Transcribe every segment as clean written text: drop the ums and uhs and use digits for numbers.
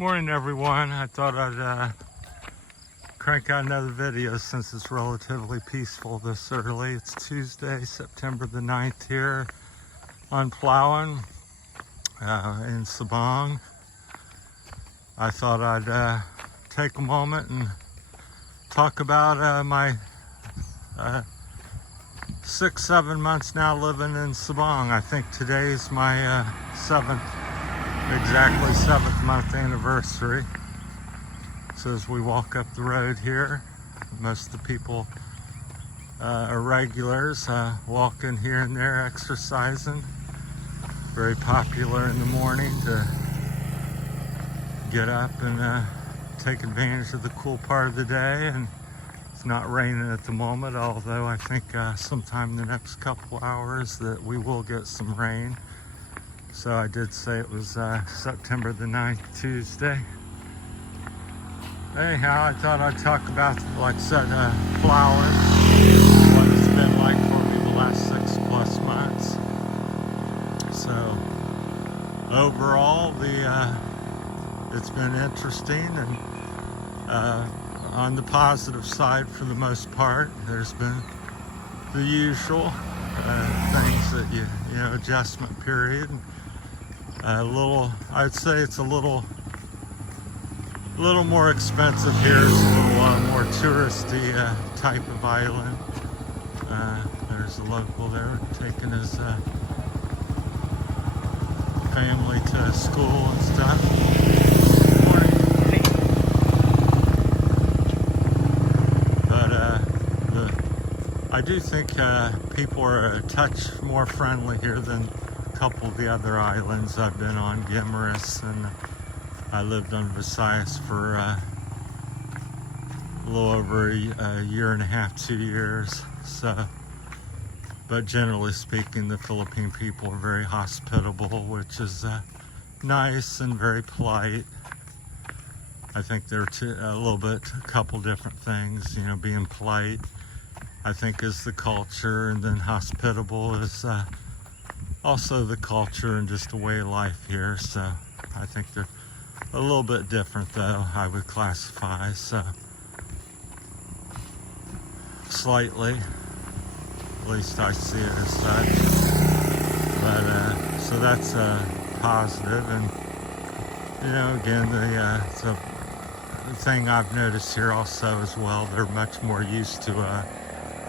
Morning everyone. I thought I'd crank out another video since it's relatively peaceful this early. It's Tuesday, September the 9th here on Palawan in Sabang. I thought I'd take a moment and talk about my 6-7 months now living in Sabang. I think today's my exactly seventh month anniversary. So as we walk up the road here, most of the people are regulars, walking here and there, exercising. Very popular in the morning to get up and take advantage of the cool part of the day. And it's not raining at the moment, although I think sometime in the next couple hours that we will get some rain. So I did say it was September the 9th, Tuesday. Anyhow, I thought I'd talk about, like I said, Palawan, what it's been like for me the last 6+ months. So overall, it's been interesting, and on the positive side for the most part. There's been the usual things that you know, adjustment period. I'd say it's a little more expensive here. It's a little more touristy type of island. There's a local there taking his family to school and stuff. But I do think people are a touch more friendly here than a couple of the other islands I've been on. Guimaras, and I lived on Visayas for a little over a year and a half, 2 years. So, but generally speaking, the Philippine people are very hospitable, which is nice and very polite. I think they're a couple different things, you know. Being polite, I think, is the culture, and then hospitable is also the culture and just a way of life here. So I think they're a little bit different, though, I would classify. So slightly, at least I see it as such. But so that's positive. And you know, again, the thing I've noticed here also as well, they're much more used to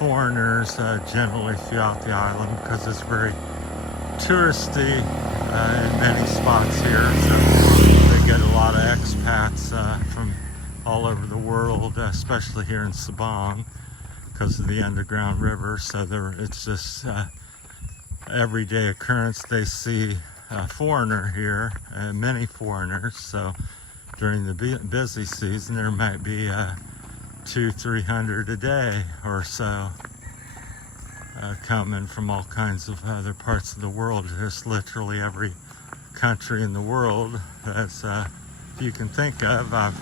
foreigners generally throughout the island, because it's very touristy in many spots here. So they get a lot of expats from all over the world, especially here in Sabang, because of the underground river. So it's just everyday occurrence. They see a foreigner here, many foreigners. So during the busy season, there might be 200-300 a day or so coming from all kinds of other parts of the world. Just literally every country in the world that's you can think of, I've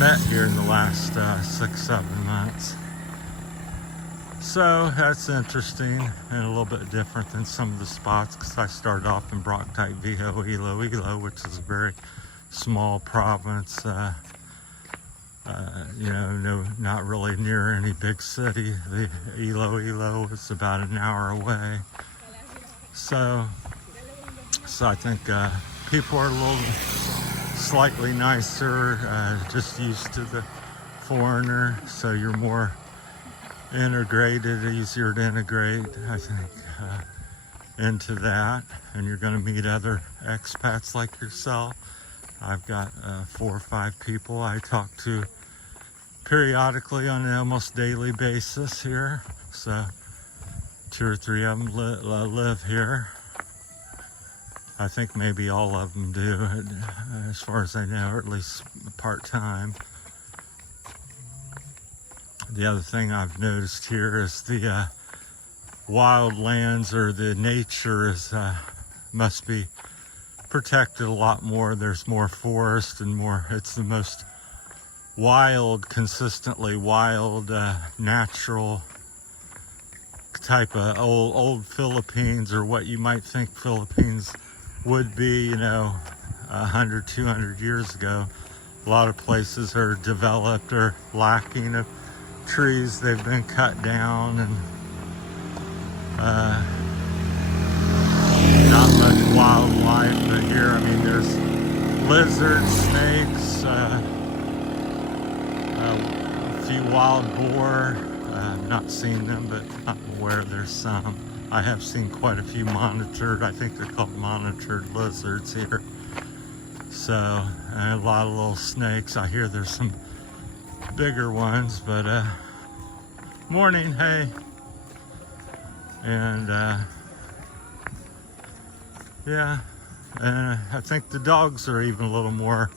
met here in the last 6-7 months. So that's interesting and a little bit different than some of the spots, because I started off in Brock-type Viho, Iloilo, which is a very small province, you know, not really near any big city. The Iloilo is about an hour away. So I think people are a little slightly nicer, just used to the foreigner, so you're more integrated, easier to integrate, I think, into that. And you're going to meet other expats like yourself. I've got 4 or 5 people I talk to periodically on an almost daily basis here. So 2 or 3 of them live here. I think maybe all of them do, as far as I know, or at least part-time. The other thing I've noticed here is the wild lands, or the nature is must be protected a lot more. There's more forest and more, it's the most wild, consistently wild, natural type of old Philippines, or what you might think Philippines would be, you know, 100, 200 years ago. A lot of places are developed or lacking of trees. They've been cut down, and not much wildlife. But here, I mean, there's lizards, snakes, a few wild boar. I've not seen them, but I'm aware there's some. I have seen quite a few monitored, I think they're called monitored lizards here. So, and a lot of little snakes. I hear there's some bigger ones, but morning, hey. And yeah, and I think the dogs are even a little more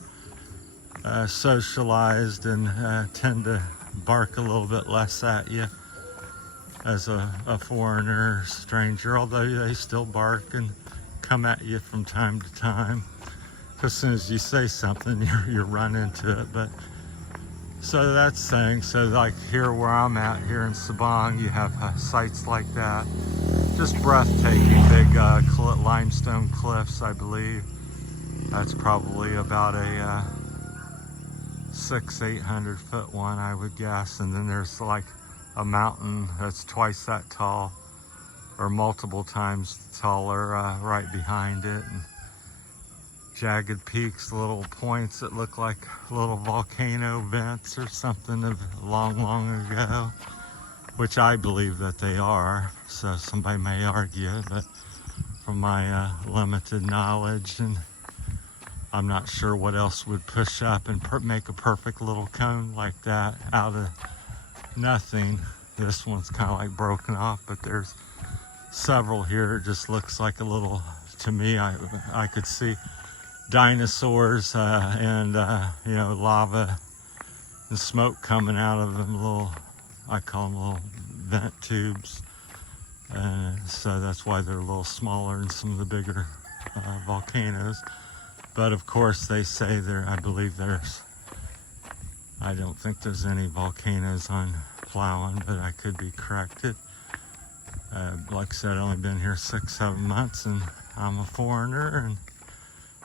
socialized and tend to bark a little bit less at you as a foreigner or stranger, although they still bark and come at you from time to time. As soon as you say something, you run into it. But so that's saying, so like here where I'm at, here in Sabang, you have sites like that. Just breathtaking, big limestone cliffs, I believe. That's probably about a 600-800 foot one, I would guess. And then there's like a mountain that's twice that tall, or multiple times taller, right behind it. And jagged peaks, little points that look like little volcano vents or something of long, long ago, which I believe that they are. So somebody may argue, but from my limited knowledge, and I'm not sure what else would push up and make a perfect little cone like that out of nothing. This one's kind of like broken off, but there's several here. It just looks like a little, to me, I could see dinosaurs and you know, lava and smoke coming out of them, little, I call them little vent tubes. So that's why they're a little smaller than some of the bigger volcanoes. But of course they say I believe I don't think there's any volcanoes on Palawan, but I could be corrected. Like I said, I've only been here 6-7 months, and I'm a foreigner, and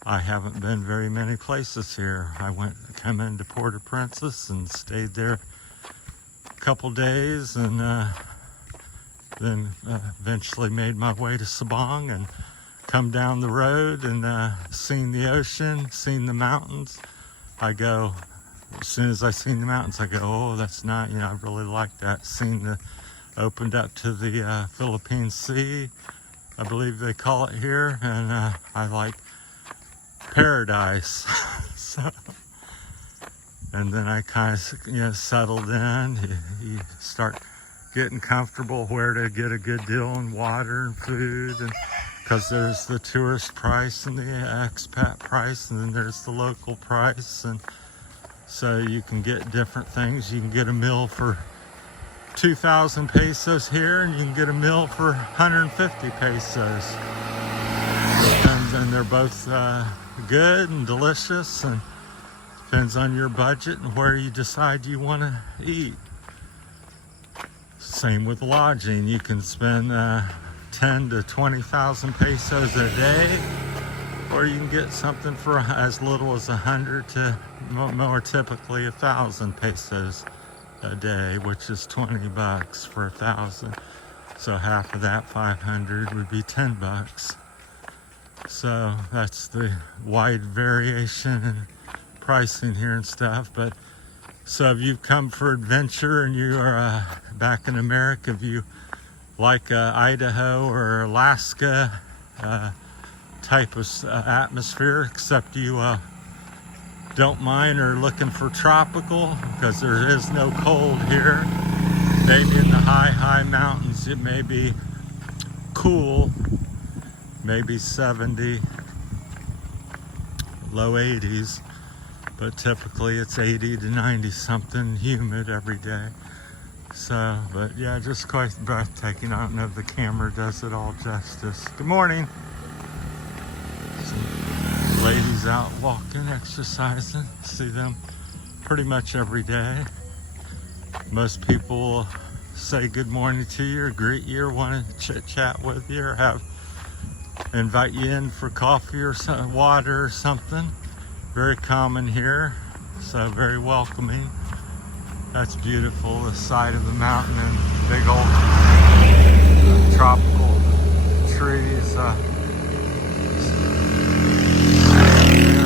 I haven't been very many places here. I come into Port-au-Prince and stayed there a couple days, and then eventually made my way to Sabang and come down the road and seen the ocean, seen the mountains. As soon as I seen the mountains, I go, oh, that's not, you know, I really like that. Opened up to the Philippine Sea, I believe they call it here, and I like paradise. So, and then I kind of, you know, settled in. You start getting comfortable where to get a good deal on water and food, and because there's the tourist price and the expat price, and then there's the local price, and so you can get different things. You can get a meal for 2,000 pesos here, and you can get a meal for 150 pesos. And they're both good and delicious, and depends on your budget and where you decide you want to eat. Same with lodging. You can spend 10 to 20,000 pesos a day, or you can get something for as little as 100 to more typically 1,000 pesos a day, which is 20 bucks for 1,000. So half of that, 500, would be 10 bucks. So that's the wide variation in pricing here and stuff. But so if you've come for adventure and you are back in America, if you like Idaho or Alaska type of atmosphere, except you don't mind or looking for tropical, because there is no cold here. Maybe in the high mountains it may be cool, maybe 70, low 80s, but typically it's 80 to 90 something, humid every day. So, but yeah, just quite breathtaking. I don't know if the camera does it all justice. Good morning. Some ladies out walking, exercising. See them pretty much every day. Most people say good morning to you or greet you or want to chit chat with you or have invite you in for coffee or water or something. Very common here, so very welcoming. That's beautiful, the side of the mountain and big old tropical trees there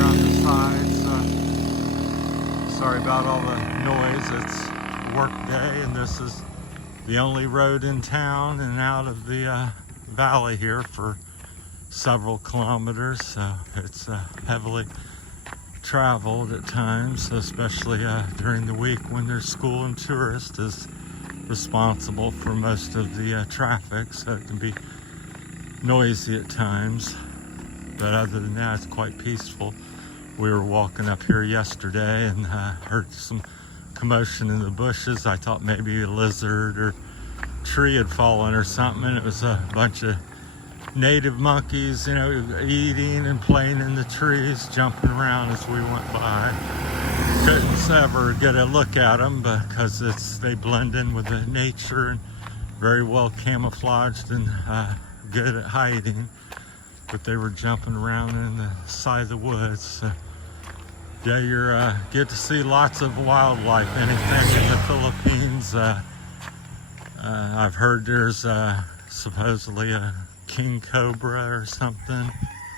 on the sides. Sorry about all the noise. It's work day, and this is the only road in town and out of the valley here for several kilometers, so it's heavily traveled at times, especially during the week when there's school and tourist is responsible for most of the traffic, so it can be noisy at times. But other than that, it's quite peaceful. We were walking up here yesterday and heard some commotion in the bushes. I thought maybe a lizard or tree had fallen or something, and it was a bunch of native monkeys, eating and playing in the trees, jumping around as we went by. Couldn't ever get a look at them because they blend in with the nature and very well camouflaged and good at hiding. But they were jumping around in the side of the woods. So, yeah, you get to see lots of wildlife, anything in the Philippines. I've heard there's supposedly a king cobra or something,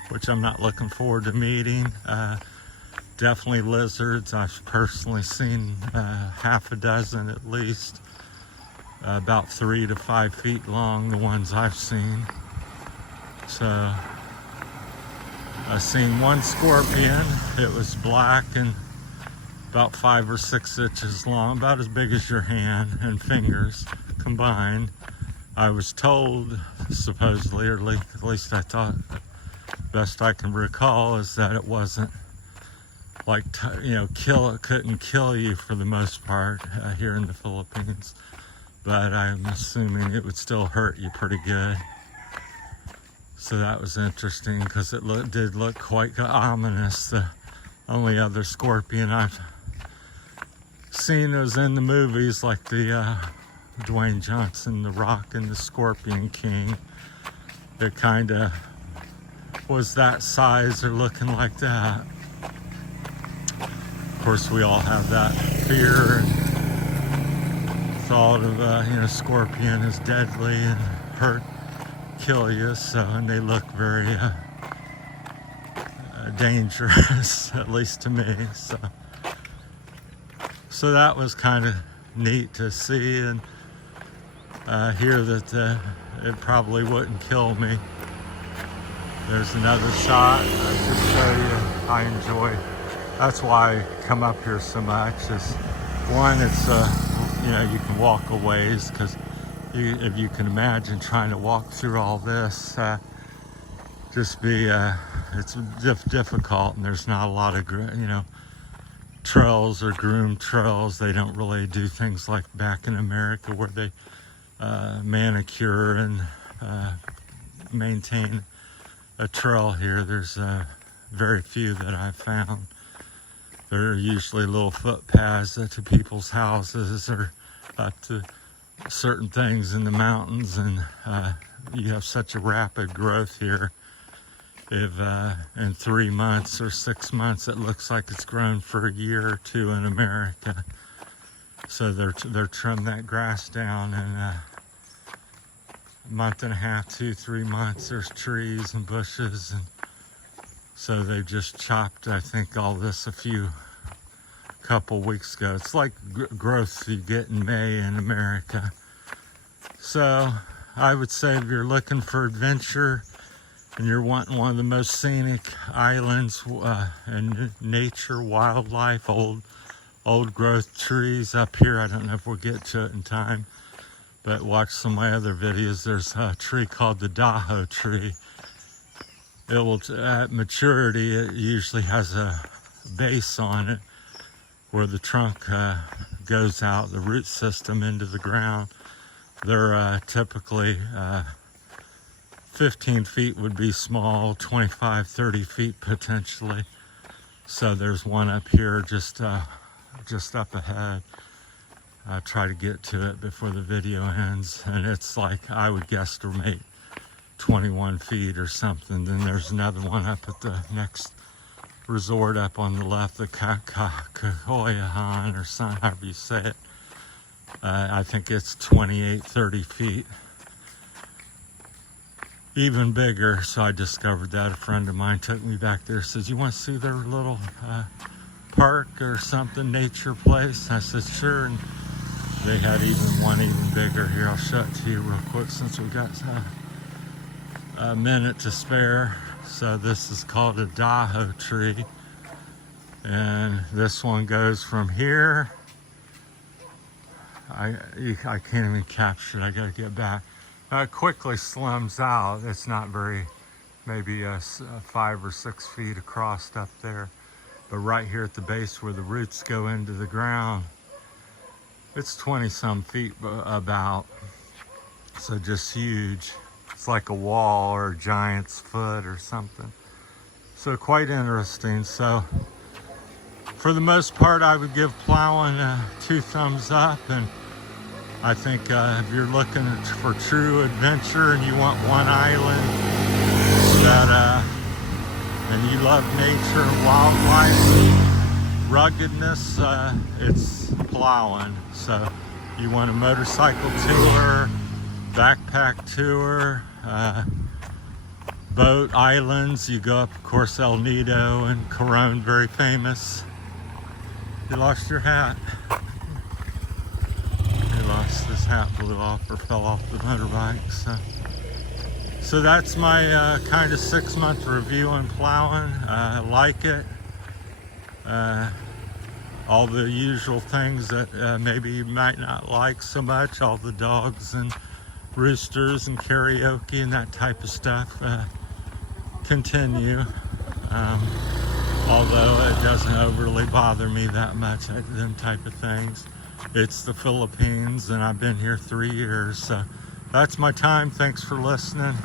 which I'm not looking forward to meeting. Definitely lizards. I've personally seen half a dozen at least, about 3 to 5 feet long, the ones I've seen. So I've seen one scorpion. It was black and about 5 or 6 inches long, about as big as your hand and fingers combined. I was told, supposedly, or at least I thought, best I can recall, is that it wasn't like, couldn't kill you for the most part here in the Philippines. But I'm assuming it would still hurt you pretty good. So that was interesting because it did look quite ominous. The only other scorpion I've seen was in the movies, like the Dwayne Johnson, The Rock, and the Scorpion King. It kind of was that size or looking like that. Of course, we all have that fear and thought of scorpion is deadly and kill you. So, and they look very dangerous, at least to me. So that was kind of neat to see and hear that it probably wouldn't kill me. There's another shot to show you. I enjoy. That's why I come up here so much. Is one, it's you can walk a ways, because if you can imagine trying to walk through all this, it's difficult, and there's not a lot of trails or groomed trails. They don't really do things like back in America where they manicure and maintain a trail here. There's very few that I've found. There are usually little footpaths to people's houses or up to certain things in the mountains, and you have such a rapid growth here. If in 3 months or 6 months it looks like it's grown for a year or two in America. So they're trimming that grass down, and a month and a half, 2-3 months, there's trees and bushes, and so they've just chopped, I think, all this couple weeks ago. It's like growth you get in May in America. So I would say if you're looking for adventure and you're wanting one of the most scenic islands and nature, wildlife, old growth trees up here. I don't know if we'll get to it in time, but watch some of my other videos. There's a tree called the Daho tree. It will, at maturity, it usually has a base on it where the trunk goes out, the root system into the ground. They're typically 15 feet would be small, 25, 30 feet potentially. So there's one up here just up ahead. Try to get to it before the video ends, and it's like, I would guesstimate 21 feet or something. Then there's another one up at the next resort up on the left, the Kahoyahan or something, however you say it. I think it's 28, 30 feet. Even bigger, so I discovered that. A friend of mine took me back there, says, you want to see their little park or something, nature place? I said, sure. And they had one even bigger. Here, I'll show it to you real quick since we got a minute to spare. So this is called a Daho tree. And this one goes from here. I can't even capture it. I gotta get back. It quickly slims out. It's not very, maybe 5 or 6 feet across up there. But right here at the base where the roots go into the ground, it's 20 some feet about. So just huge. It's like a wall or a giant's foot or something. So quite interesting. So for the most part, I would give Palawan 2 thumbs up. And I think if you're looking for true adventure and you want one island that, and you love nature, wildlife, ruggedness, it's Palawan. So you want a motorcycle tour, backpack tour, boat, islands, you go up, of course, El Nido and Coron, very famous. You lost your hat. This hat blew off or fell off the motorbike. So that's my kind of 6-month review on Palawan. I like it. All the usual things that maybe you might not like so much, all the dogs and roosters and karaoke and that type of stuff continue. Although it doesn't overly bother me that much, them type of things. It's the Philippines, and I've been here 3 years, so that's my time. Thanks for listening.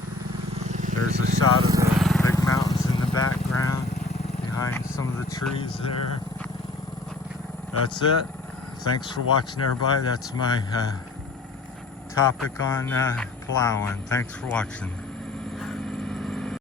There's a shot of the big mountains in the background behind some of the trees there. That's it. Thanks for watching, everybody. That's my topic on Palawan. Thanks for watching.